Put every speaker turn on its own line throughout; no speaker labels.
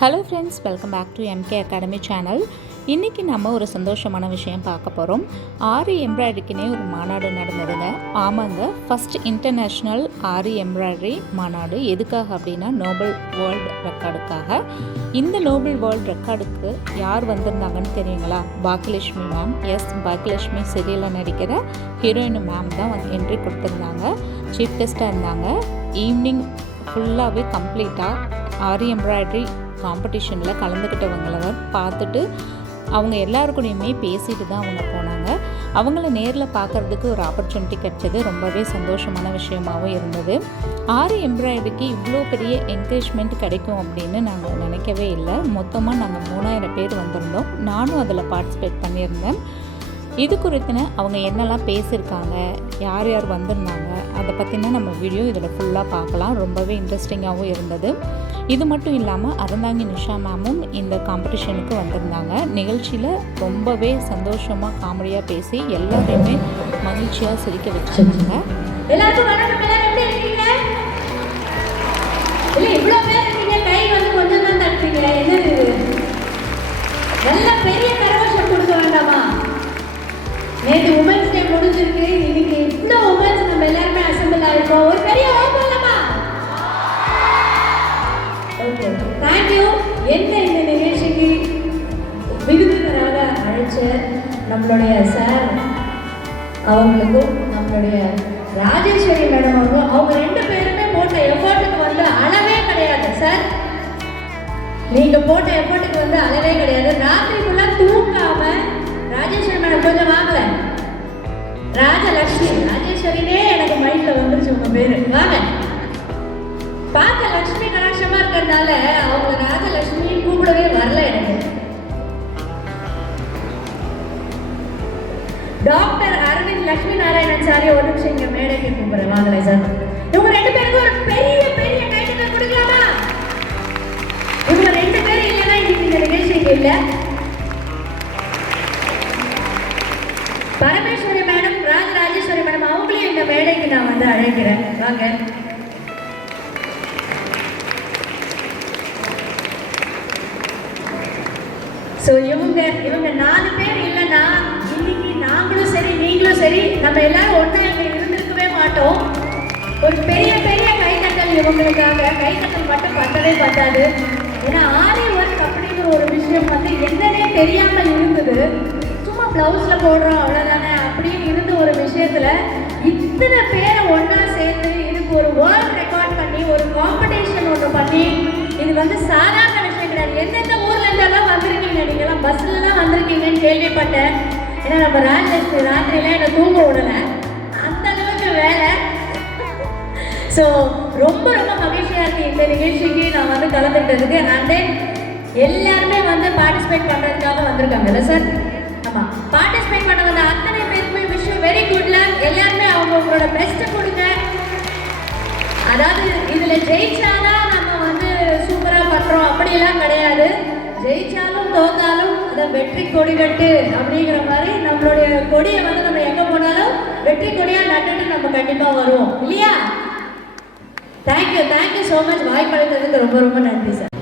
Hello friends welcome back to MK academy channel இன்றைக்கி நம்ம ஒரு சந்தோஷமான விஷயம் பார்க்க போகிறோம் ஆரி எம்ப்ராய்டரிக்குனே ஒரு மாநாடு நடந்ததுங்க. ஆமாங்க ஃபஸ்ட் இன்டர்நேஷ்னல் ஆரி எம்ப்ராய்டரி மாநாடு. எதுக்காக அப்படின்னா நோபல் வேர்ல்டு ரெக்கார்டுக்காக இந்த நோபல் வேர்ல்டு ரெக்கார்டுக்கு யார் வந்திருந்தாங்கன்னு தெரியுங்களா? பாக்கியலட்சுமி மேம் எஸ் பாக்கியலட்சுமி சீரியலில் நடிக்கிற ஹீரோயின் மேம் தான் வந்து என்ட்ரி கொடுத்துருந்தாங்க. சீஃப் கெஸ்ட்டாக இருந்தாங்க. ஈவினிங் ஃபுல்லாகவே கம்ப்ளீட்டாக ஆரி எம்ப்ராய்டரி காம்படிஷனில் கலந்துக்கிட்டவங்கள பார்த்துட்டு அவங்க எல்லாருக்கூடையுமே பேசிட்டு தான் அவங்க போனாங்க. அவங்கள நேரில் பார்க்குறதுக்கு ஒரு ஆப்பர்ச்சுனிட்டி கிடைச்சது. ரொம்பவே சந்தோஷமான விஷயமாகவும் இருந்தது. ஆரி எம்ப்ராய்டரிக்கு இவ்வளோ பெரிய என்கரேஜ்மெண்ட் கிடைக்கும் அப்படின்னு நாங்கள் நினைக்கவே இல்லை. மொத்தமாக நாங்கள் மூணாயிரம் பேர் வந்திருந்தோம். நானும் அதில் பார்ட்டிசிபேட் பண்ணியிருந்தேன். இது குறித்துன அவங்க என்னெல்லாம் பேசியிருக்காங்க யார் யார் வந்திருந்தாங்க அதை பற்றின நம்ம வீடியோ இதில் ஃபுல்லாக பார்க்கலாம். ரொம்பவே இன்ட்ரெஸ்டிங்காகவும் இருந்தது. இது மட்டும் இல்லாமல் அறந்தாங்கி நிஷா மேமும் இந்த காம்படிஷனுக்கு வந்திருந்தாங்க. நிகழ்ச்சியில் ரொம்பவே சந்தோஷமாக காமெடியாக பேசி எல்லாரையுமே மகிழ்ச்சியாக சிரிக்க வச்சுருந்தாங்க.
நல்ல பெரிய கரகோஷம் கொடுக்க வேண்டாமா? நேற்று உமன் முடிஞ்சிருக்கு இன்னைக்கு இவ்வளோ உமன்ஸ் நம்ம எல்லாருமே அசம்பிள் ஆயிருக்கோம். ஒரு பெரிய ஓப்பலாமா ஓகே தேங்க்யூ என்ன இந்த நிகழ்ச்சிக்கு விருந்தினராக அழைச்ச நம்மளுடைய சார் அவங்களுக்கும் நம்மளுடைய ராஜேஸ்வரி மேடம் அவங்க அவங்க ரெண்டு பேருமே போட்ட எஃபர்ட்டுக்கு வந்து அளவே கிடையாது சார் நீங்க போட்ட எஃபர்ட்டுக்கு வந்து அளவே கிடையாது. ராத்திரி ஃபுல்லா தூங்காம லட்சுமி ராஜேஸ்வரினே எனக்கு மைண்ட்ல வந்துருச்சு உங்க பேரு. வாங்க. பார்க்க லட்சுமி கடாட்சமா இருக்கிறதுனால அவங்க ராஜலட்சுமி கூப்பிடவே வரல எனக்கு. டாக்டர் அரவிந்த் லட்சுமி நாராயணன் சாரி ஒரு நிமிஷம் இங்க மேடைக்கு கூப்பிடுறேன். வாங்கலை சார் இவங்க ரெண்டு பேருக்கும் ஒரு பெரிய பெரிய கைட்டுகள் கொடுக்கலாமா? இவங்க ரெண்டு பேரும் இல்லைன்னா இன்னைக்கு இந்த நிகழ்ச்சி இல்லை. இந்த மேடைக்கு நான் வந்து அழைக்கிறேன். வாங்க. ஸோ இவங்க இவங்க நாலு பேர் இல்லைன்னா இன்னைக்கு நாங்களும் சரி நீங்களும் சரி நம்ம எல்லாரும் ஒன்றா இங்கே இருந்திருக்கவே மாட்டோம். ஒரு பெரிய பெரிய கைத்தட்டல் இவங்களுக்காக. கைத்தட்டல் மட்டும் பத்தவே பத்தாது. ஏன்னா ஆரி ஒர்க் அப்படிங்கிற ஒரு விஷயம் வந்து என்னன்னே தெரியாமல் இருந்தது. சும்மா ப்ளவுஸில் போடுறோம் அவ்வளோதானே அப்படின்னு இருந்த ஒரு விஷயத்தில் இத்தனை பேரை ஒன்றா சேர்ந்து இதுக்கு ஒரு வேர்ல்ட் ரெக்கார்ட் பண்ணி ஒரு காம்படிஷன் ஒன்று பண்ணி இது வந்து சாதாரண விஷயம் கிடையாது எந்தெந்த ஊர்ல இருந்தெல்லாம் வந்திருக்கீங்க? நீங்களாம் பஸ்ல தான் வந்திருக்கீங்கன்னு கேள்விப்பட்டேன். ஏன்னா நம்ம ராஜலட்சுமி ராத்திரிலாம் என்னை தூங்க விடலை. அந்த அளவுக்கு வேலை. ஸோ ரொம்ப ரொம்ப மகிழ்ச்சியா இருக்கு இந்த நிகழ்ச்சிக்கு நான் வந்து கலந்துக்கிட்டதுக்கு. அண்ட் தென் எல்லாருமே வந்து பார்ட்டிசிபேட் பண்ணுறதுக்காக வந்திருக்காங்கல்ல சார் ஆமாம் பார்ட்டிசிபேட் பண்ண வந்த அத்தனை வெரி குட் லக் எல்லாருமே அவங்க உங்களோட பெஸ்ட்டை கொடுங்க. அதாவது இதுல ஜெயிச்சாதான் நம்ம வந்து சூப்பரா பண்றோம். அப்படியெல்லாம் கிடையாது. ஜெயிச்சாலும் தோத்தாலும் அதை வெற்றி கொடி கட்டு அப்படிங்கிற மாதிரி நம்மளுடைய கொடியை வந்து நம்ம எங்க போனாலும் வெற்றி கொடியா நட்டுட்டு நம்ம கண்டிப்பா வருவோம். இல்லையா? Thank you thank you so much வாய்ப்பளித்ததுக்கு ரொம்ப ரொம்ப நன்றி சார்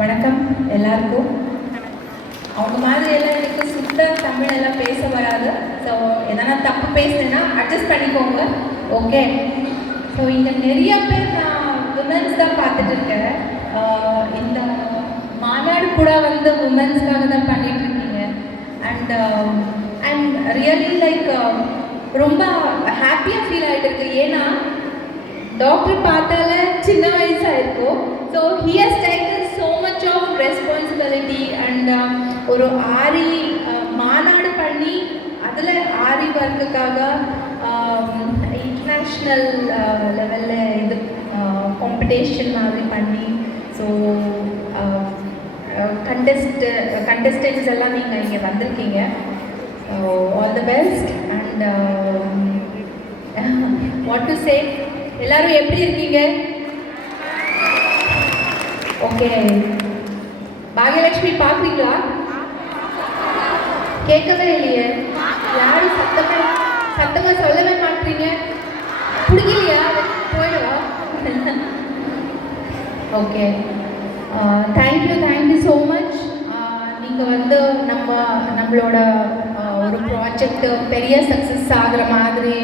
வணக்கம் எல்லாருக்கும். அவங்க மாதிரி எல்லாம் எனக்கு சுத்த தமிழ் எல்லாம் பேச வராது. ஸோ எதனா தப்பு பேசுனேன்னா அட்ஜஸ்ட் பண்ணிக்கோங்க. ஓகே ஸோ இங்கே நிறைய பேர் நான் உமன்ஸ் தான் பார்த்துட்டு இருக்கேன். இந்த மாநாடு கூட வந்து உமன்ஸ்க்காக தான் பண்ணிட்டு இருக்கீங்க. அண்ட் அண்ட் ரியலி லைக் ரொம்ப ஹாப்பியாக ஃபீல் ஆகிட்டு இருக்கு. ஏன்னா டாக்டர் பார்த்தால சின்ன வயசாக இருக்கும். ஸோ ஹியர் ஸ்டைக்கு டேக்கன் ஆஃப் ரெஸ்பான்சிபிலிட்டி அண்ட் ஒரு ஆரி மாநாடு பண்ணி அதில் ஆரி ஒர்க்குக்காக இன்டர்நேஷ்னல் லெவலில் இது காம்படிஷன் மாதிரி பண்ணி ஸோ கண்டெஸ்ட் கண்டெஸ்டன்ஸ் எல்லாம் நீங்கள் இங்கே வந்திருக்கீங்க. All the best and what to say எல்லாரும் எப்படி இருக்கீங்க? ஓகே பாகியலட்சுமி பார்க்குறீங்களா கேட்கவே இல்லையே. யாரும் சத்தமே சத்தமா சொல்லவே மாட்டீங்க. பிடிக்கலையா? போயிடவா. Okay. Thank you thank you so much நீங்கள் வந்து நம்ம நம்மளோட ஒரு ப்ராஜெக்ட் பெரிய சக்ஸஸ் ஆகிற மாதிரி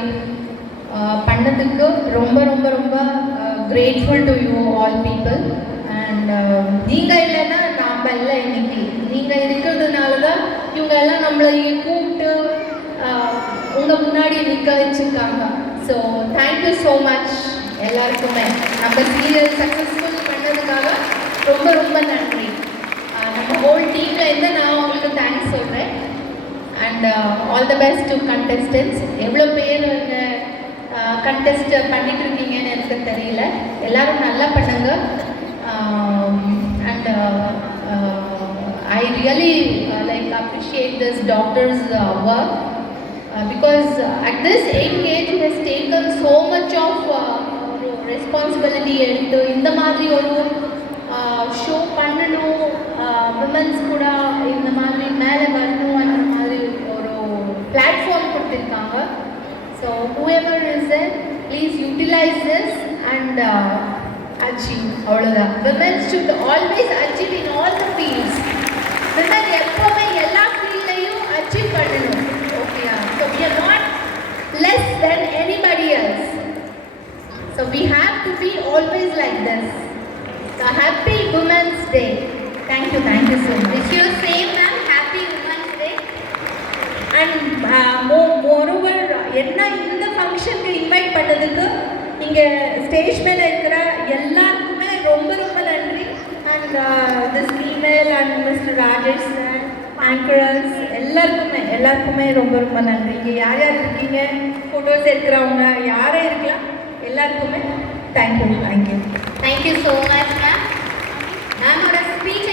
பண்ணதுக்கு ரொம்ப ரொம்ப ரொம்ப grateful to you all people and நீங்கள் இல்லைன்னா நாம் இல்லை இன்னைக்கு. நீங்கள் இருக்கிறதுனால தான் இவங்க எல்லாம் நம்மளை கூப்பிட்டு உங்கள் முன்னாடி நிற்க வச்சுருக்காங்க. ஸோ தேங்க்யூ ஸோ மச் எல்லாருக்குமே. நம்ம சீரியல் சக்ஸஸ்ஃபுல் பண்ணதுக்காக ரொம்ப ரொம்ப நன்றி. நம்ம ஹோல் டீமில் இருந்து நான் உங்களுக்கு தேங்க்ஸ் சொல்கிறேன் and all the best to contestants எவ்வளோ பேர் கண்டெஸ்ட் பண்ணிட்டு இருக்கீங்கன்னு எனக்கு தெரியல. எல்லாரும் நல்லா பண்ணுங்க. And I really like appreciate this doctor's work because at this young age has taken so much of ஒரு ரெஸ்பான்சிபிலிட்டி எடுத்து இந்த மாதிரி ஒரு ஷோ பண்ணணும் விமன்ஸ் கூட இந்த மாதிரி மேலே வரணும் அந்த மாதிரி ஒரு பிளாட்ஃபார்ம் கொடுத்துருக்காங்க. So whoever is there please utilise this and achieve அவ்வளோதான் women should always achieve in all the fields women எப்போவுமே எல்லா ஃபீல்டையும் அச்சீவ் பண்ணணும் ஓகேயா so we are not less than anybody else so we have to be always like this so happy women's day thank you thank you sir
much you same ma'am happy women's day
and mo moreover என்ன இந்த ஃபங்க்ஷனுக்கு invite பண்ணதுக்கு இங்கே stage மேலே இருக்கிற எல்லாருக்குமே ரொம்ப ரொம்ப நன்றி. And this female and mister Rajesh sir anchorers எல்லாருக்குமே எல்லாருக்குமே ரொம்ப ரொம்ப நன்றி. இங்கே யார் யார் இருக்கீங்க? ஃபோட்டோஸ் எடுக்கிறவங்க யாரே இருக்கலாம். எல்லாருக்குமே thank you thank you
thank you so much ma'am மேமோட speech